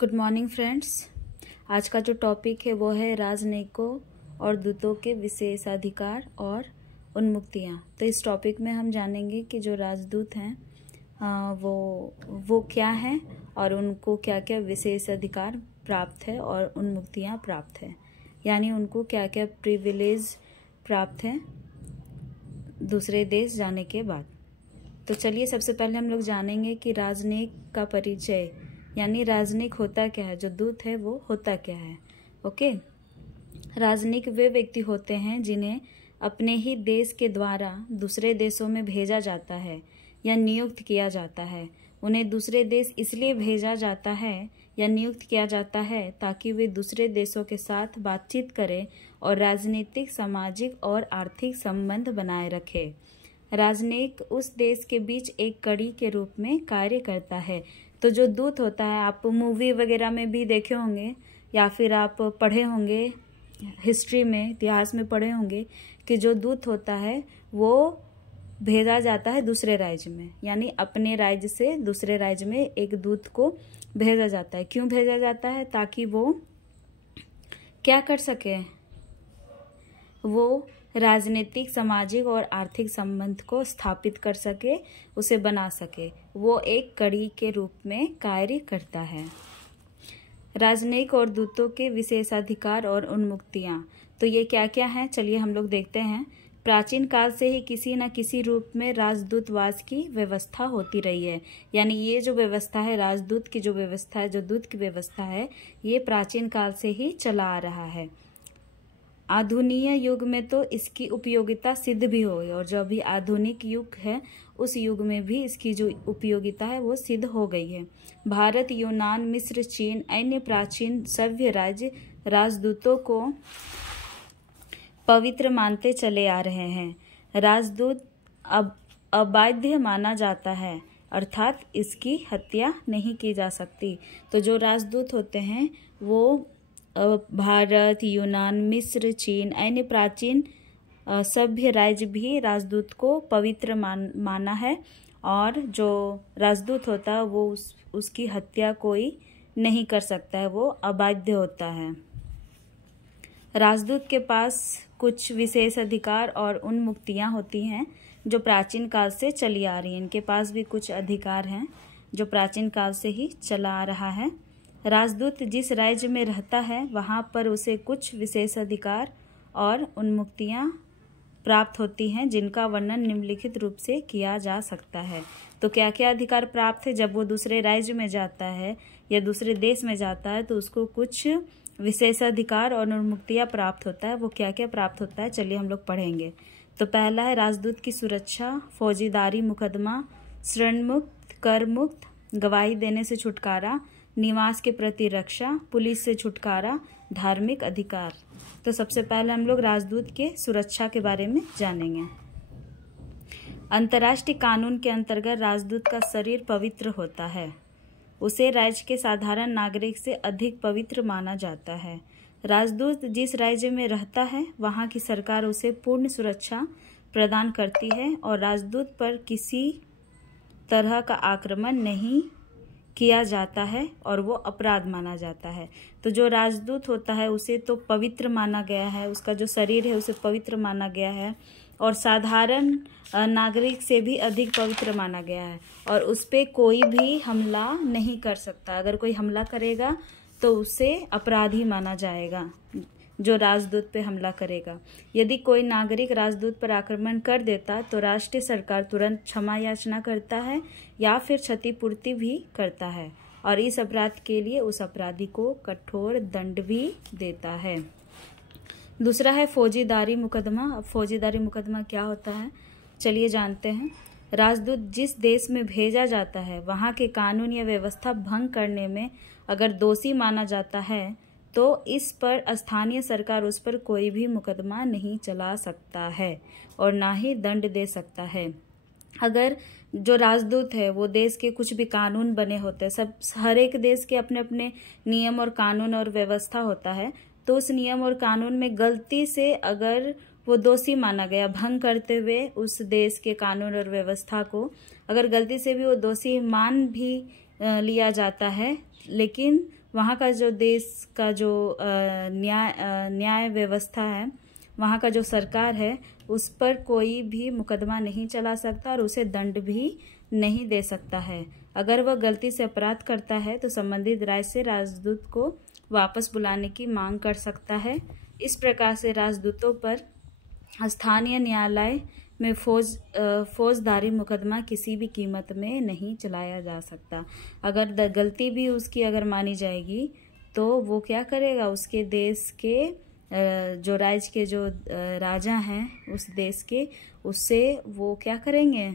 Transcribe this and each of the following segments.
Good morning friends. आज का जो टॉपिक है वो है राजनयिकों और दूतों के विशेषाधिकार और उन्मुक्तियाँ। तो इस टॉपिक में हम जानेंगे कि जो राजदूत हैं वो क्या हैं और उनको क्या क्या विशेषाधिकार प्राप्त है और उन्मुक्तियाँ प्राप्त है, यानी उनको क्या क्या प्रिविलेज प्राप्त है दूसरे देश जाने के बाद। तो चलिए सबसे पहले हम लोग जानेंगे कि राजनयिक का परिचय, यानी राजनयिक होता क्या है, जो दूत है वो होता क्या है। ओके, राजनयिक वे व्यक्ति होते हैं जिन्हें अपने ही देश के द्वारा दूसरे देशों में भेजा जाता है या नियुक्त किया जाता है। उन्हें दूसरे देश इसलिए भेजा जाता है या नियुक्त किया जाता है ताकि वे दूसरे देशों के साथ बातचीत करें और राजनीतिक, सामाजिक और आर्थिक संबंध बनाए रखे। राजनयिक उस देश के बीच एक कड़ी के रूप में कार्य करता है। तो जो दूत होता है, आप मूवी वगैरह में भी देखे होंगे या फिर आप पढ़े होंगे, हिस्ट्री में, इतिहास में पढ़े होंगे कि जो दूत होता है वो भेजा जाता है दूसरे राज्य में, यानी अपने राज्य से दूसरे राज्य में एक दूत को भेजा जाता है। क्यों भेजा जाता है? ताकि वो क्या कर सके, वो राजनीतिक, सामाजिक और आर्थिक संबंध को स्थापित कर सके, उसे बना सके। वो एक कड़ी के रूप में कार्य करता है। राजनयिक और दूतों के विशेषाधिकार और उन्मुक्तियाँ, तो ये क्या क्या हैं, चलिए हम लोग देखते हैं। प्राचीन काल से ही किसी न किसी रूप में राजदूतवास की व्यवस्था होती रही है, यानी ये जो व्यवस्था है, राजदूत की जो व्यवस्था है, जो दूत की व्यवस्था है, ये प्राचीन काल से ही चला आ रहा है। आधुनिक युग में तो इसकी उपयोगिता सिद्ध भी हो गई, और जो अभी आधुनिक युग है उस युग में भी इसकी जो उपयोगिता है वो सिद्ध हो गई है। भारत, यूनान, मिस्र, चीन, अन्य प्राचीन सभ्य राज्य राजदूतों को पवित्र मानते चले आ रहे हैं। राजदूत अब अबाध्य माना जाता है, अर्थात इसकी हत्या नहीं की जा सकती। तो जो राजदूत होते हैं वो भारत, यूनान, मिस्र, चीन, अन्य प्राचीन सभ्य राज्य भी राजदूत को पवित्र माना है, और जो राजदूत होता है वो उसकी हत्या कोई नहीं कर सकता है, वो अबाध्य होता है। राजदूत के पास कुछ विशेष अधिकार और उन्मुक्तियाँ होती हैं जो प्राचीन काल से चली आ रही हैं। इनके पास भी कुछ अधिकार हैं जो प्राचीन काल से ही चला आ रहा है। राजदूत जिस राज्य में रहता है वहाँ पर उसे कुछ विशेष अधिकार और उन्मुक्तियाँ प्राप्त होती हैं, जिनका वर्णन निम्नलिखित रूप से किया जा सकता है। तो क्या क्या अधिकार प्राप्त है? जब वो दूसरे राज्य में जाता है या दूसरे देश में जाता है तो उसको कुछ विशेषाधिकार और उन्मुक्तियाँ प्राप्त होता है। वो क्या क्या प्राप्त होता है, चलिए हम लोग पढ़ेंगे। तो पहला है राजदूत की सुरक्षा, फौजीदारी मुकदमा, ऋण मुक्त, कर मुक्त, गवाही देने से छुटकारा, निवास के प्रति रक्षा, पुलिस से छुटकारा, धार्मिक अधिकार। तो सबसे पहले हम लोग राजदूत के सुरक्षा के बारे में जानेंगे। अंतर्राष्ट्रीय कानून के अंतर्गत राजदूत का शरीर पवित्र होता है। उसे राज्य के साधारण नागरिक से अधिक पवित्र माना जाता है। राजदूत जिस राज्य में रहता है वहाँ की सरकार उसे पूर्ण सुरक्षा प्रदान करती है और राजदूत पर किसी तरह का आक्रमण नहीं किया जाता है और वो अपराध माना जाता है। तो जो राजदूत होता है उसे तो पवित्र माना गया है, उसका जो शरीर है उसे पवित्र माना गया है और साधारण नागरिक से भी अधिक पवित्र माना गया है, और उस पे कोई भी हमला नहीं कर सकता। अगर कोई हमला करेगा तो उसे अपराधी माना जाएगा जो राजदूत पे हमला करेगा। यदि कोई नागरिक राजदूत पर आक्रमण कर देता तो राष्ट्रीय सरकार तुरंत क्षमा याचना करता है या फिर क्षतिपूर्ति भी करता है, और इस अपराध के लिए उस अपराधी को कठोर दंड भी देता है। दूसरा है फौजीदारी मुकदमा। अब फौजीदारी मुकदमा क्या होता है, चलिए जानते हैं। राजदूत जिस देश में भेजा जाता है वहाँ के कानून या व्यवस्था भंग करने में अगर दोषी माना जाता है तो इस पर स्थानीय सरकार उस पर कोई भी मुकदमा नहीं चला सकता है और ना ही दंड दे सकता है। अगर जो राजदूत है वो देश के कुछ भी कानून बने होते हैं, सब हर एक देश के अपने अपने नियम और कानून और व्यवस्था होता है, तो उस नियम और कानून में गलती से अगर वो दोषी माना गया भंग करते हुए उस देश के कानून और व्यवस्था को, अगर गलती से भी वो दोषी मान भी लिया जाता है, लेकिन वहाँ का जो देश का जो न्याय व्यवस्था है, वहाँ का जो सरकार है, उस पर कोई भी मुकदमा नहीं चला सकता और उसे दंड भी नहीं दे सकता है। अगर वह गलती से अपराध करता है तो संबंधित राज्य से राजदूत को वापस बुलाने की मांग कर सकता है। इस प्रकार से राजदूतों पर स्थानीय न्यायालय में फौजदारी मुकदमा किसी भी कीमत में नहीं चलाया जा सकता। अगर गलती भी उसकी अगर मानी जाएगी तो वो क्या करेगा, उसके देश के जो राज्य के जो राजा हैं उस देश के, उससे वो क्या करेंगे,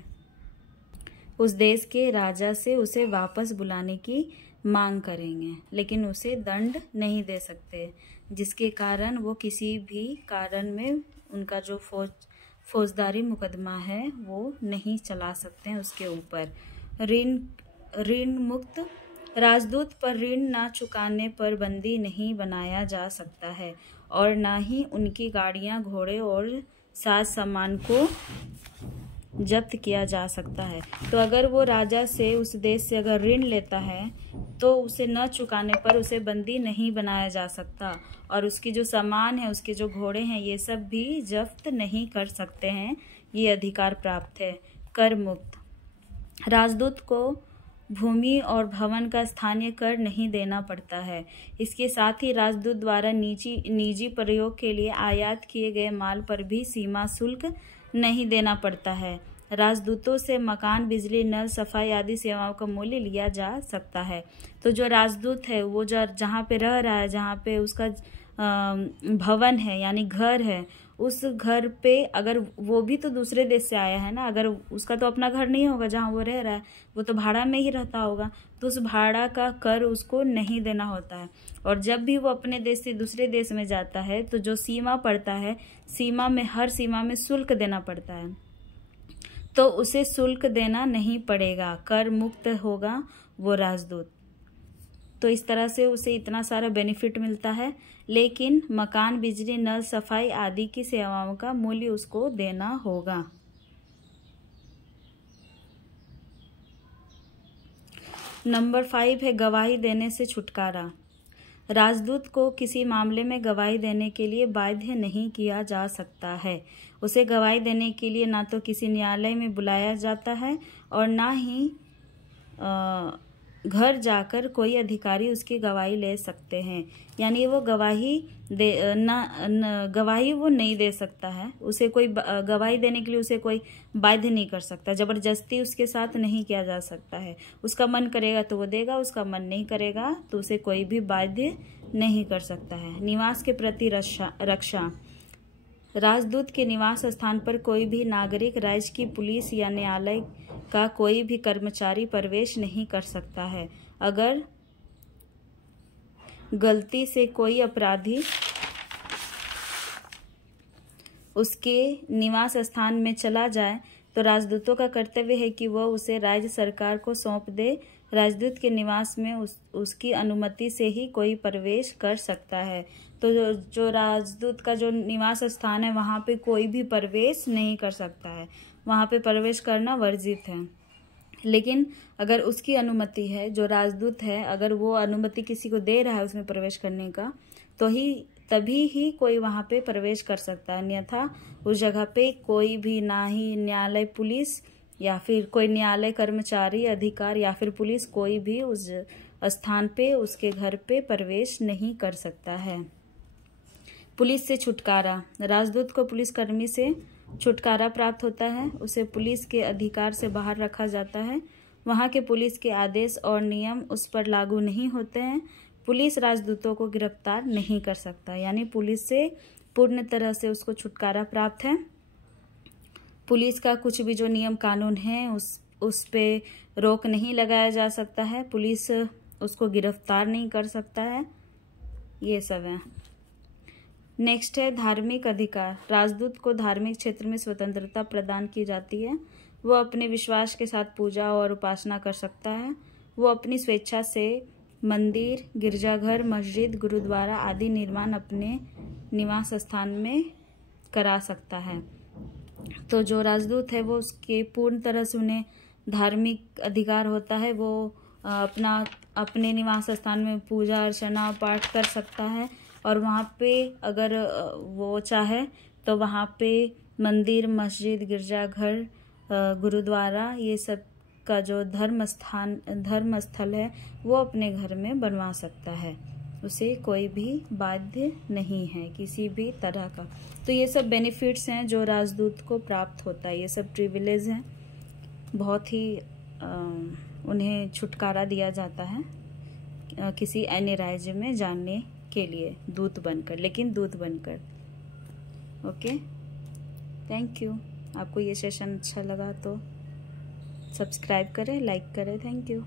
उस देश के राजा से उसे वापस बुलाने की मांग करेंगे, लेकिन उसे दंड नहीं दे सकते, जिसके कारण वो किसी भी कारण में उनका जो फौजदारी मुकदमा है वो नहीं चला सकते हैं उसके ऊपर। ऋण मुक्त राजदूत पर ऋण न चुकाने पर बंदी नहीं बनाया जा सकता है और न ही उनकी गाड़ियां, घोड़े और साज सामान को जब्त किया जा सकता है। तो अगर वो राजा से, उस देश से अगर ऋण लेता है तो उसे न चुकाने पर उसे बंदी नहीं बनाया जा सकता और उसकी जो सामान है, उसके जो घोड़े हैं, ये सब भी जब्त नहीं कर सकते हैं। ये अधिकार प्राप्त है। कर मुक्त राजदूत को भूमि और भवन का स्थानीय कर नहीं देना पड़ता है। इसके साथ ही राजदूत द्वारा निजी प्रयोग के लिए आयात किए गए माल पर भी सीमा शुल्क नहीं देना पड़ता है। राजदूतों से मकान, बिजली, नल, सफाई आदि सेवाओं का मूल्य लिया जा सकता है। तो जो राजदूत है वो जहाँ पे रह रहा है, जहाँ पे उसका भवन है यानी घर है, उस घर पे अगर वो भी तो दूसरे देश से आया है ना, अगर उसका तो अपना घर नहीं होगा जहाँ वो रह रहा है, वो तो भाड़ा में ही रहता होगा, तो उस भाड़ा का कर उसको नहीं देना होता है। और जब भी वो अपने देश से दूसरे देश में जाता है तो जो सीमा पड़ता है, हर सीमा में शुल्क देना पड़ता है, तो उसे शुल्क देना नहीं पड़ेगा, कर मुक्त होगा वो राजदूत। तो इस तरह से उसे इतना सारा बेनिफिट मिलता है, लेकिन मकान, बिजली, नल, सफाई आदि की सेवाओं का मूल्य उसको देना होगा। नंबर 5 है गवाही देने से छुटकारा। राजदूत को किसी मामले में गवाही देने के लिए बाध्य नहीं किया जा सकता है। उसे गवाही देने के लिए ना तो किसी न्यायालय में बुलाया जाता है और ना ही घर जाकर कोई अधिकारी उसकी गवाही ले सकते हैं। यानी वो गवाही वो नहीं दे सकता है। उसे कोई गवाही देने के लिए उसे कोई बाध्य नहीं कर सकता, जबरदस्ती उसके साथ नहीं किया जा सकता है। उसका मन करेगा तो वो देगा, उसका मन नहीं करेगा तो उसे कोई भी बाध्य नहीं कर सकता है। निवास के प्रति रक्षा राजदूत के निवास स्थान पर कोई भी नागरिक, राज्य की पुलिस या न्यायालय का कोई भी कर्मचारी प्रवेश नहीं कर सकता है। अगर गलती से कोई अपराधी उसके निवास स्थान में चला जाए तो राजदूतों का कर्तव्य है कि वह उसे राज्य सरकार को सौंप दे। राजदूत के निवास में उसकी अनुमति से ही कोई प्रवेश कर सकता है। तो जो राजदूत का जो निवास स्थान है वहाँ पे कोई भी प्रवेश नहीं कर सकता है, वहाँ पे प्रवेश करना वर्जित है। लेकिन अगर उसकी अनुमति है, जो राजदूत है अगर वो अनुमति किसी को दे रहा है उसमें प्रवेश करने का, तो तभी ही कोई वहाँ पे प्रवेश कर सकता है। अन्यथा उस जगह पे कोई भी, ना ही न्यायालय, पुलिस या फिर कोई न्यायालय कर्मचारी, अधिकार या फिर पुलिस, कोई भी उस स्थान पे, उसके घर पे प्रवेश नहीं कर सकता है। पुलिस से छुटकारा राजदूत को पुलिसकर्मी से छुटकारा प्राप्त होता है। उसे पुलिस के अधिकार से बाहर रखा जाता है। वहाँ के पुलिस के आदेश और नियम उस पर लागू नहीं होते हैं। पुलिस राजदूतों को गिरफ्तार नहीं कर सकता, यानी पुलिस से पूर्ण तरह से उसको छुटकारा प्राप्त है। पुलिस का कुछ भी जो नियम कानून है उस पे रोक नहीं लगाया जा सकता है। पुलिस उसको गिरफ्तार नहीं कर सकता है। ये सब है। नेक्स्ट है धार्मिक अधिकार। राजदूत को धार्मिक क्षेत्र में स्वतंत्रता प्रदान की जाती है। वो अपने विश्वास के साथ पूजा और उपासना कर सकता है। वो अपनी स्वेच्छा से मंदिर, गिरजाघर, मस्जिद, गुरुद्वारा आदि निर्माण अपने निवास स्थान में करा सकता है। तो जो राजदूत है वो उसके पूर्ण तरह से उन्हें धार्मिक अधिकार होता है। वो अपना अपने निवास स्थान में पूजा अर्चना पाठ कर सकता है। और वहाँ पे अगर वो चाहे तो वहाँ पे मंदिर, मस्जिद, गिरजाघर, गुरुद्वारा, ये सब का जो धर्म स्थल है वो अपने घर में बनवा सकता है। उसे कोई भी बाध्य नहीं है किसी भी तरह का। तो ये सब बेनिफिट्स हैं जो राजदूत को प्राप्त होता है, ये सब प्रिविलेज हैं। बहुत ही उन्हें छुटकारा दिया जाता है किसी अन्य राज्य में जाने के लिए दूत बनकर, लेकिन दूत बनकर। Okay, thank you. आपको ये सेशन अच्छा लगा तो सब्सक्राइब करें, लाइक करें। Thank you.